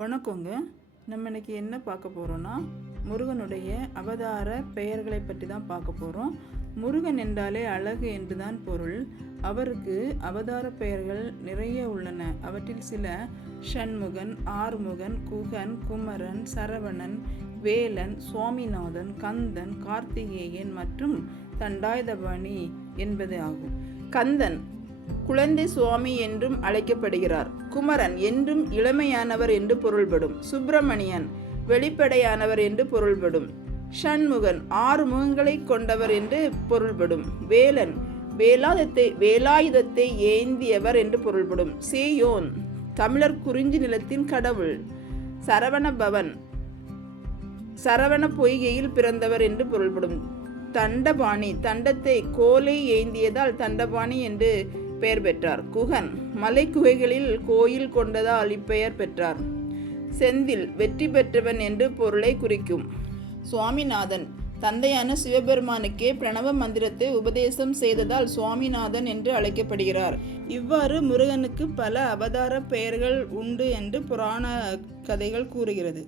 வணக்கங்க. நம்ம இன்னைக்கு என்ன பார்க்க போகிறோன்னா, முருகனுடைய அவதார பெயர்களை பற்றி தான் பார்க்க போகிறோம். முருகன் என்றாலே அழகு என்று தான் பொருள். அவருக்கு அவதார பெயர்கள் நிறைய உள்ளன. அவற்றில் சில ஷண்முகன், ஆறுமுகன், குகன், குமரன், சரவணன், வேலன், சுவாமிநாதன், கந்தன், கார்த்திகேயன் மற்றும் தண்டாயுதபாணி என்பது ஆகும். கந்தன் குழந்தை சுவாமி என்றும் அழைக்கப்படுகிறார். குமரன் என்றும் இளமையானவர் என்று பொருள்படும். சுப்பிரமணியன் வெளிப்படையானவர் என்று பொருள்படும். ஷண்முகன் 6 முகங்களை கொண்டவர் என்று பொருள்படும். வேலன் வேலாயுதத்தை ஏந்தியவர் என்று பொருள்படும். சேயோன் தமிழர் குறிஞ்சி நிலத்தின் கடவுள். சரவணபவன் சரவண பொய்கையில் பிறந்தவர் என்று பொருள்படும். தண்டபாணி தண்டத்தை கோலை ஏந்தியதால் தண்டபாணி என்று பெயர் பெற்றார். குகன் மலை குகைகளில் கோயில் கொண்டதால் இப்பெயர் பெற்றார். செந்தில் வெற்றி பெற்றவன் என்று பொருளை குறிக்கும். சுவாமிநாதன் தந்தையான சிவபெருமானுக்கே பிரணவ மந்திரத்தை உபதேசம் செய்ததால் சுவாமிநாதன் என்று அழைக்கப்படுகிறார். இவ்வாறு முருகனுக்கு பல அவதார பெயர்கள் உண்டு என்று புராண கதைகள் கூறுகிறது.